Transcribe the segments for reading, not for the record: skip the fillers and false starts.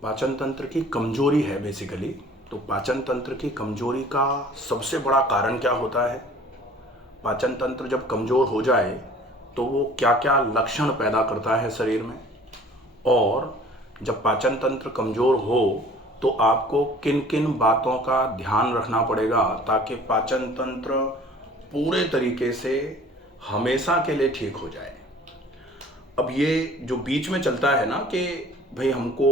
पाचन तंत्र की कमजोरी है बेसिकली। तो पाचन तंत्र की कमजोरी का सबसे बड़ा कारण क्या होता है? पाचन तंत्र जब कमजोर हो जाए तो वो क्या क्या लक्षण पैदा करता है शरीर में, और जब पाचन तंत्र कमजोर हो तो आपको किन किन बातों का ध्यान रखना पड़ेगा ताकि पाचन तंत्र पूरे तरीके से हमेशा के लिए ठीक हो जाए। अब ये जो बीच में चलता है ना कि भाई हमको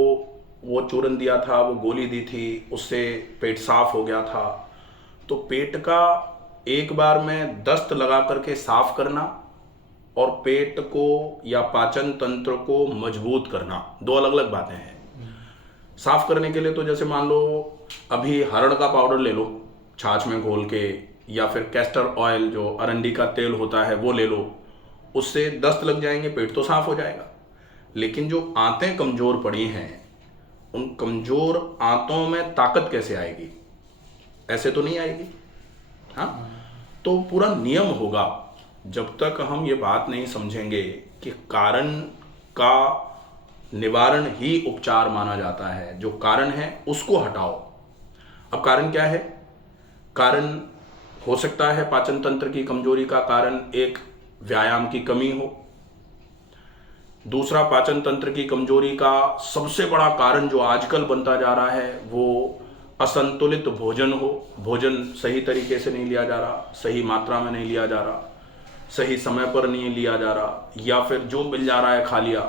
वो चूरन दिया था, वो गोली दी थी, उससे पेट साफ हो गया था, तो पेट का एक बार में दस्त लगा करके साफ करना और पेट को या पाचन तंत्र को मजबूत करना दो अलग अलग बातें हैं। साफ करने के लिए तो जैसे मान लो अभी हरड़ का पाउडर ले लो छाछ में घोल के, या फिर कैस्टर ऑयल जो अरंडी का तेल होता है वो ले लो, उससे दस्त लग जाएंगे, पेट तो साफ हो जाएगा। लेकिन जो आंतें कमजोर पड़ी हैं, उन कमजोर आंतों में ताकत कैसे आएगी? ऐसे तो नहीं आएगी। हाँ, तो पूरा नियम होगा। जब तक हम ये बात नहीं समझेंगे कि कारण का निवारण ही उपचार माना जाता है, जो कारण है उसको हटाओ। अब कारण क्या है? कारण हो सकता है पाचन तंत्र की कमजोरी का कारण एक व्यायाम की कमी हो। दूसरा, पाचन तंत्र की कमजोरी का सबसे बड़ा कारण जो आजकल बनता जा रहा है वो असंतुलित भोजन हो। भोजन सही तरीके से नहीं लिया जा रहा, सही मात्रा में नहीं लिया जा रहा, सही समय पर नहीं लिया जा रहा, या फिर जो मिल जा रहा है खा लिया।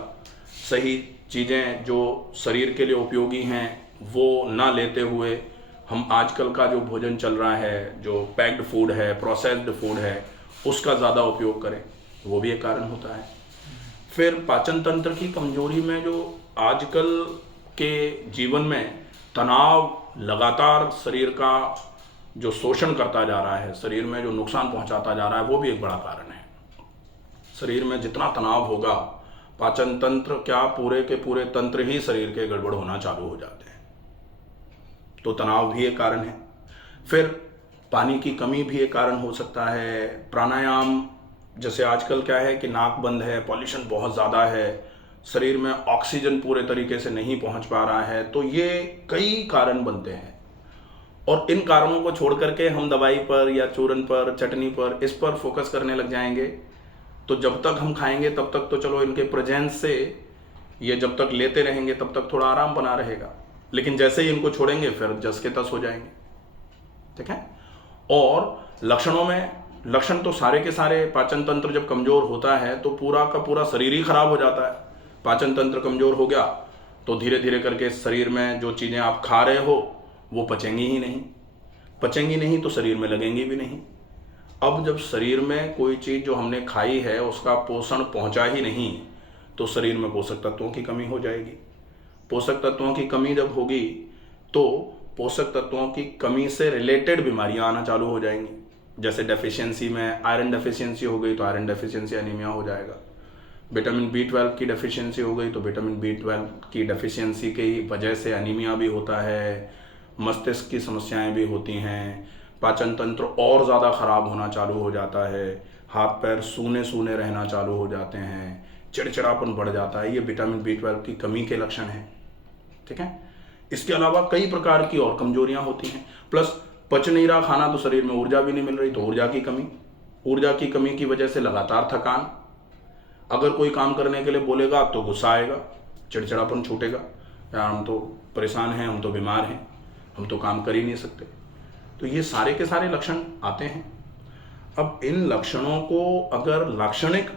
सही चीज़ें जो शरीर के लिए उपयोगी हैं वो ना लेते हुए हम आजकल का जो भोजन चल रहा है, जो पैक्ड फूड है, प्रोसेस्ड फूड है, उसका ज़्यादा उपयोग करें, वो भी एक कारण होता है। फिर पाचन तंत्र की कमजोरी में जो आजकल के जीवन में तनाव लगातार शरीर का जो शोषण करता जा रहा है, शरीर में जो नुकसान पहुंचाता जा रहा है, वो भी एक बड़ा कारण है। शरीर में जितना तनाव होगा, पाचन तंत्र क्या पूरे के पूरे तंत्र ही शरीर के गड़बड़ होना चालू हो जाते हैं। तो तनाव भी एक कारण है। फिर पानी की कमी भी एक कारण हो सकता है। प्राणायाम, जैसे आजकल क्या है कि नाक बंद है, पॉल्यूशन बहुत ज़्यादा है, शरीर में ऑक्सीजन पूरे तरीके से नहीं पहुंच पा रहा है, तो ये कई कारण बनते हैं। और इन कारणों को छोड़ करके हम दवाई पर या चूरन पर, चटनी पर, इस पर फोकस करने लग जाएंगे, तो जब तक हम खाएंगे तब तक तो चलो इनके प्रेजेंस से ये जब तक लेते रहेंगे तब तक थोड़ा आराम बना रहेगा, लेकिन जैसे ही इनको छोड़ेंगे फिर जस के तस हो जाएंगे। ठीक है। और लक्षणों में, लक्षण तो सारे के सारे, पाचन तंत्र जब कमजोर होता है तो पूरा का पूरा शरीर ही खराब हो जाता है। पाचन तंत्र कमजोर हो गया तो धीरे धीरे करके शरीर में जो चीज़ें आप खा रहे हो वो पचेंगी ही नहीं, पचेंगी नहीं तो शरीर में लगेंगी भी नहीं। अब जब शरीर में कोई चीज़ जो हमने खाई है उसका पोषण पहुंचा ही नहीं तो शरीर में पोषक तत्वों की कमी हो जाएगी। पोषक तत्वों की कमी जब होगी तो पोषक तत्वों की कमी से रिलेटेड बीमारियां आना चालू हो जाएंगी। जैसे डेफिशिएंसी में आयरन डेफिशिएंसी हो गई तो आयरन डेफिशिएंसी एनीमिया हो जाएगा। विटामिन B12 की डेफिशिएंसी हो गई तो विटामिन B12 की डेफिशिएंसी की वजह से एनीमिया भी होता है। मस्तिष्क की समस्याएं भी होती हैं। पाचन तंत्र और ज़्यादा खराब होना चालू हो जाता है। हाथ पैर सूने सूने रहना चालू हो जाते हैं। चिड़चिड़ापन बढ़ जाता है। ये विटामिन B12 की कमी के लक्षण हैं। ठीक है। इसके अलावा कई प्रकार की और कमजोरियां होती हैं। प्लस पच नहीं रहा खाना तो शरीर में ऊर्जा भी नहीं मिल रही तो ऊर्जा की कमी, ऊर्जा की कमी की वजह से लगातार थकान। अगर कोई काम करने के लिए बोलेगा तो गुस्सा आएगा, चिड़चिड़ापन छूटेगा, यार हम तो परेशान हैं, हम तो बीमार हैं, हम तो काम कर ही नहीं सकते। तो ये सारे के सारे लक्षण आते हैं। अब इन लक्षणों को अगर लाक्षणिक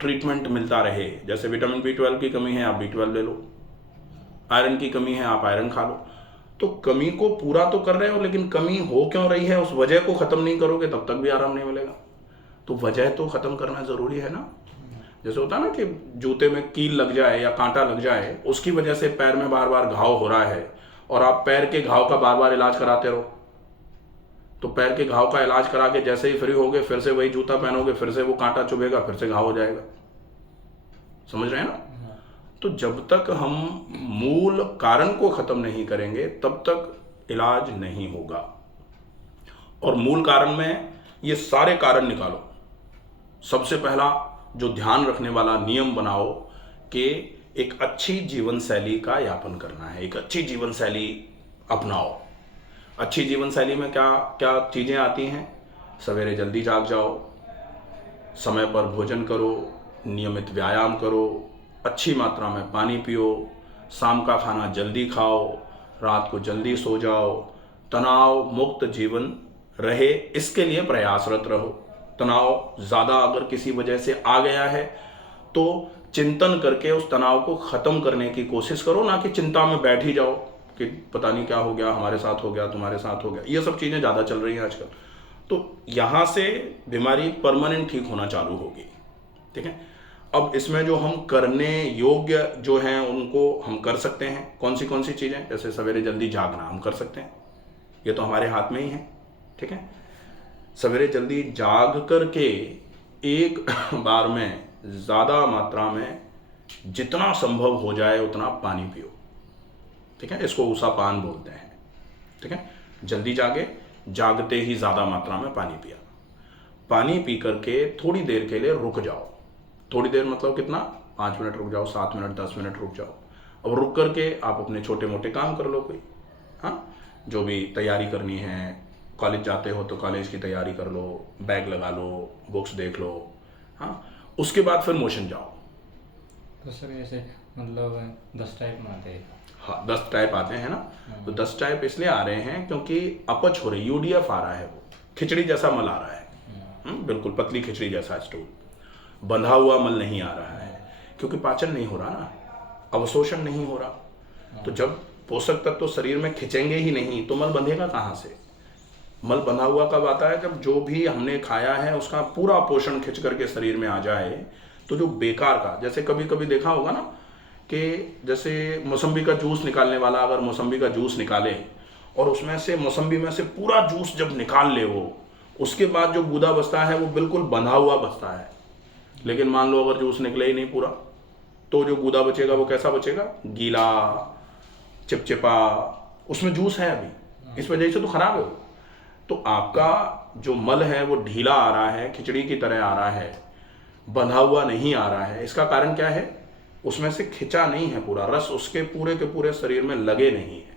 ट्रीटमेंट मिलता रहे, जैसे विटामिन B12 की कमी है आप B12 ले लो, आयरन की कमी है आप आयरन खा लो, तो कमी को पूरा तो कर रहे हो, लेकिन कमी हो क्यों रही है उस वजह को खत्म नहीं करोगे तब तक भी आराम नहीं मिलेगा। तो वजह तो खत्म करना जरूरी है ना। जैसे होता है ना कि जूते में कील लग जाए या कांटा लग जाए, उसकी वजह से पैर में बार बार घाव हो रहा है और आप पैर के घाव का बार बार इलाज कराते रहो, तो पैर के घाव का इलाज करा के जैसे ही फ्री होगे फिर से वही जूता पहनोगे, फिर से वो कांटा चुभेगा, फिर से घाव हो जाएगा। समझ रहे हैं ना। तो जब तक हम मूल कारण को खत्म नहीं करेंगे तब तक इलाज नहीं होगा। और मूल कारण में ये सारे कारण निकालो। सबसे पहला जो ध्यान रखने वाला नियम बनाओ कि एक अच्छी जीवन शैली का यापन करना है, एक अच्छी जीवन शैली अपनाओ। अच्छी जीवन शैली में क्या क्या चीज़ें आती हैं? सवेरे जल्दी जाग जाओ, समय पर भोजन करो, नियमित व्यायाम करो, अच्छी मात्रा में पानी पियो, शाम का खाना जल्दी खाओ, रात को जल्दी सो जाओ, तनाव मुक्त जीवन रहे इसके लिए प्रयासरत रहो। तनाव ज़्यादा अगर किसी वजह से आ गया है तो चिंतन करके उस तनाव को ख़त्म करने की कोशिश करो, ना कि चिंता में बैठ ही जाओ कि पता नहीं क्या हो गया, हमारे साथ हो गया, तुम्हारे साथ हो गया। ये सब चीज़ें ज़्यादा चल रही हैं आजकल। तो यहाँ से बीमारी परमानेंट ठीक होना चालू होगी। ठीक है, अब इसमें जो हम करने योग्य जो हैं उनको हम कर सकते हैं। कौन सी चीज़ें? जैसे सवेरे जल्दी जागना हम कर सकते हैं, ये तो हमारे हाथ में ही है। ठीक है, सवेरे जल्दी जाग करके एक बार में ज़्यादा मात्रा में जितना संभव हो जाए उतना पानी पियो। ठीक है, इसको ऊषा पान बोलते हैं। ठीक है, जल्दी जागे, जागते ही ज़्यादा मात्रा में पानी पिया। पानी पी करके थोड़ी देर के लिए रुक जाओ। थोड़ी देर मतलब कितना? 5 मिनट रुक जाओ, 7 मिनट, 10 मिनट रुक जाओ। अब रुक करके आप अपने छोटे मोटे काम कर लो कोई। हाँ, जो भी तैयारी करनी है, कॉलेज जाते हो तो कॉलेज की तैयारी कर लो, बैग लगा लो, बुक्स देख लो। हाँ, उसके बाद फिर मोशन जाओ। तो सर ऐसे मतलब 10 टाइप में आते हैं? हाँ, 10 टाइप आते हैं ना। तो 10 टाइप इसलिए आ रहे हैं क्योंकि अपच हो रही, यूडीएफ आ रहा है, वो खिचड़ी जैसा मल आ रहा है। बिल्कुल पतली खिचड़ी जैसा स्टूल, बंधा हुआ मल नहीं आ रहा है, क्योंकि पाचन नहीं हो रहा ना, अवशोषण नहीं हो रहा। तो जब पोषक तत्व तो शरीर में खिंचेंगे ही नहीं तो मल बंधेगा कहाँ से? मल बंधा हुआ कब आता है? जब जो भी हमने खाया है उसका पूरा पोषण खिंच करके शरीर में आ जाए। तो जो बेकार का, जैसे कभी कभी देखा होगा ना कि जैसे मौसम्बी का जूस निकालने वाला अगर मौसम्बी का जूस निकाले और उसमें से मौसम्बी में से पूरा जूस जब निकाल ले वो, उसके बाद जो गूदा बचता है वो बिल्कुल बंधा हुआ बचता है। लेकिन मान लो अगर जूस निकले ही नहीं पूरा, तो जो गूदा बचेगा वो कैसा बचेगा? गीला, चिपचिपा, उसमें जूस है अभी, इस वजह से तो खराब है वो। तो आपका जो मल है वो ढीला आ रहा है, खिचड़ी की तरह आ रहा है, बंधा हुआ नहीं आ रहा है। इसका कारण क्या है? उसमें से खिंचा नहीं है, पूरा रस उसके पूरे के पूरे शरीर में लगे नहीं है,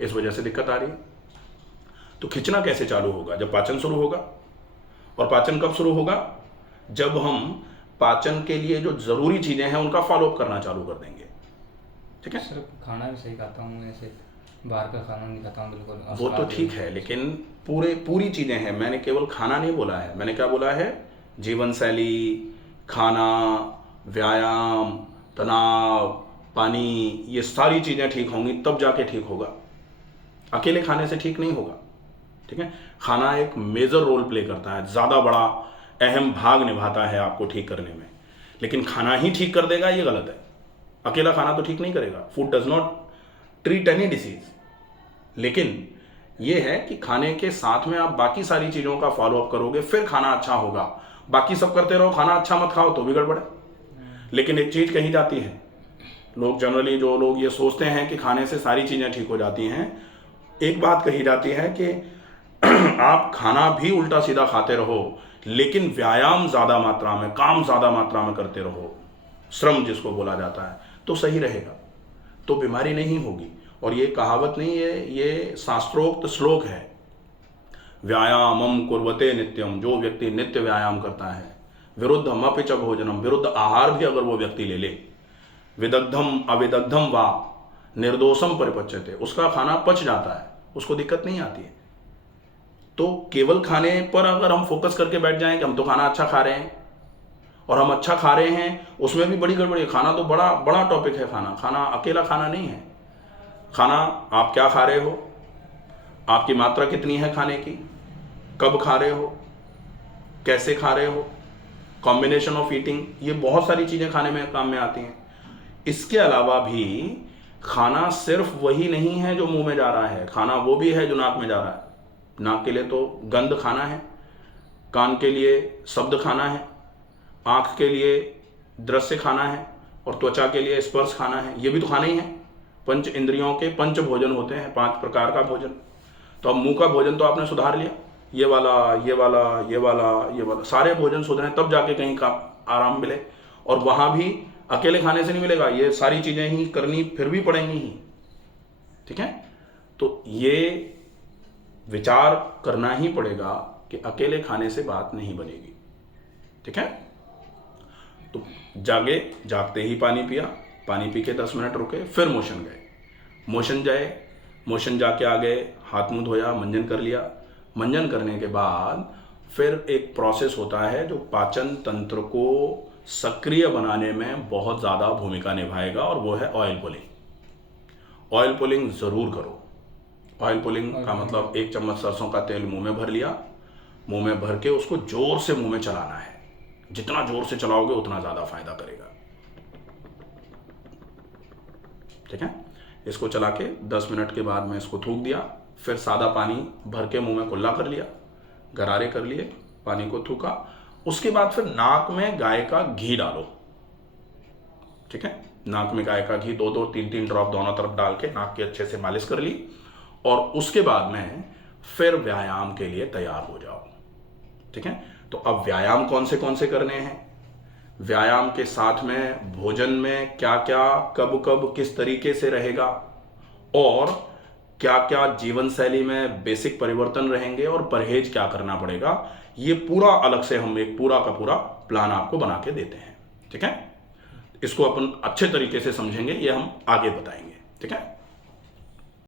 इस वजह से दिक्कत आ रही है। तो खिंचना कैसे चालू होगा? जब पाचन शुरू होगा। और पाचन कब शुरू होगा? जब हम पाचन के लिए जो जरूरी चीजें हैं उनका फॉलोअप करना चालू कर देंगे। ठीक है, सर खाना भी सही खाता हूँ, ऐसे बाहर का खाना नहीं खाता हूँ बिल्कुल। वो तो ठीक है, लेकिन पूरी चीजें हैं। मैंने केवल खाना नहीं बोला है, मैंने क्या बोला है? जीवन शैली, खाना, व्यायाम, तनाव, पानी, ये सारी चीजें ठीक होंगी तब जाके ठीक होगा। अकेले खाने से ठीक नहीं होगा। ठीक है, खाना एक मेजर रोल प्ले करता है, ज्यादा बड़ा अहम भाग निभाता है आपको ठीक करने में। लेकिन खाना ही ठीक कर देगा ये गलत है। अकेला खाना तो ठीक नहीं करेगा। Food does not treat any disease. लेकिन ये है कि खाने के साथ में आप बाकी सारी चीजों का फॉलोअप करोगे, फिर खाना अच्छा होगा। बाकी सब करते रहो, खाना अच्छा मत खाओ तो भी गड़बड़ है। लेकिन एक चीज कही जाती है, लोग जनरली जो लोग ये सोचते हैं कि खाने से सारी चीजें ठीक हो जाती हैं, एक बात कही जाती है कि आप खाना भी उल्टा सीधा खाते रहो, लेकिन व्यायाम ज्यादा मात्रा में, काम ज्यादा मात्रा में करते रहो, श्रम जिसको बोला जाता है, तो सही रहेगा, तो बीमारी नहीं होगी। और ये कहावत नहीं है, ये शास्त्रोक्त श्लोक है। व्यायामम कुर्वते नित्यम, जो व्यक्ति नित्य व्यायाम करता है, विरुद्धम अपि च भोजनम, विरुद्ध आहार भी अगर वो व्यक्ति ले ले, विदग्धम अविदग्धम वा निर्दोषम परिपच्यते, उसका खाना पच जाता है, उसको दिक्कत नहीं आती है। तो केवल खाने पर अगर हम फोकस करके बैठ जाएं कि हम तो खाना अच्छा खा रहे हैं और हम अच्छा खा रहे हैं, उसमें भी बड़ी गड़बड़ी है। खाना तो बड़ा बड़ा टॉपिक है। खाना अकेला खाना नहीं है। खाना आप क्या खा रहे हो, आपकी मात्रा कितनी है खाने की, कब खा रहे हो, कैसे खा रहे हो, कॉम्बिनेशन ऑफ ईटिंग, ये बहुत सारी चीजें खाने में काम में आती हैं। इसके अलावा भी खाना सिर्फ वही नहीं है जो मुंह में जा रहा है, खाना वो भी है जो नाक में जा रहा है। नाक के लिए तो गंध खाना है, कान के लिए शब्द खाना है, आंख के लिए दृश्य खाना है और त्वचा के लिए स्पर्श खाना है। ये भी तो खाना ही है। पंच इंद्रियों के पंच भोजन होते हैं, 5 प्रकार का भोजन। तो अब मुंह का भोजन तो आपने सुधार लिया, ये वाला ये वाला ये वाला ये वाला, सारे भोजन सुधरे तब जाके कहीं का आराम मिले। और वहां भी अकेले खाने से नहीं मिलेगा, ये सारी चीजें ही करनी फिर भी पड़ेंगी ही। ठीक है, तो ये विचार करना ही पड़ेगा कि अकेले खाने से बात नहीं बनेगी। ठीक है, तो जागते ही पानी पिया, पानी पी के 10 मिनट रुके, फिर मोशन गए, मोशन जाके आ गए, हाथ मुंह धोया, मंजन कर लिया। मंजन करने के बाद फिर एक प्रोसेस होता है जो पाचन तंत्र को सक्रिय बनाने में बहुत ज़्यादा भूमिका निभाएगा, और वो है ऑयल पुलिंग। ऑयल पुलिंग ज़रूर करो। ऑयल पुलिंग का मतलब 1 चम्मच सरसों का तेल मुंह में भर लिया, मुंह में भर के उसको जोर से मुंह में चलाना है। जितना जोर से चलाओगे उतना ज़्यादा फायदा करेगा। ठीक है, इसको चला के 10 मिनट के बाद में इसको थूक दिया, फिर सादा पानी भर के मुंह में कुल्ला कर लिया, गरारे कर लिए, पानी को थूका। उसके बाद फिर नाक में गाय का घी डालो। ठीक है, नाक में गाय का घी 2-2, 3-3 ड्रॉप दोनों तरफ डाल के नाक की अच्छे से मालिश कर ली, और उसके बाद में फिर व्यायाम के लिए तैयार हो जाओ। ठीक है, तो अब व्यायाम कौन से करने हैं, व्यायाम के साथ में भोजन में क्या क्या कब कब किस तरीके से रहेगा, और क्या क्या जीवन शैली में बेसिक परिवर्तन रहेंगे, और परहेज क्या करना पड़ेगा, ये पूरा अलग से हम एक पूरा का पूरा प्लान आपको बना के देते हैं। ठीक है, इसको अपन अच्छे तरीके से समझेंगे, ये हम आगे बताएंगे। ठीक है।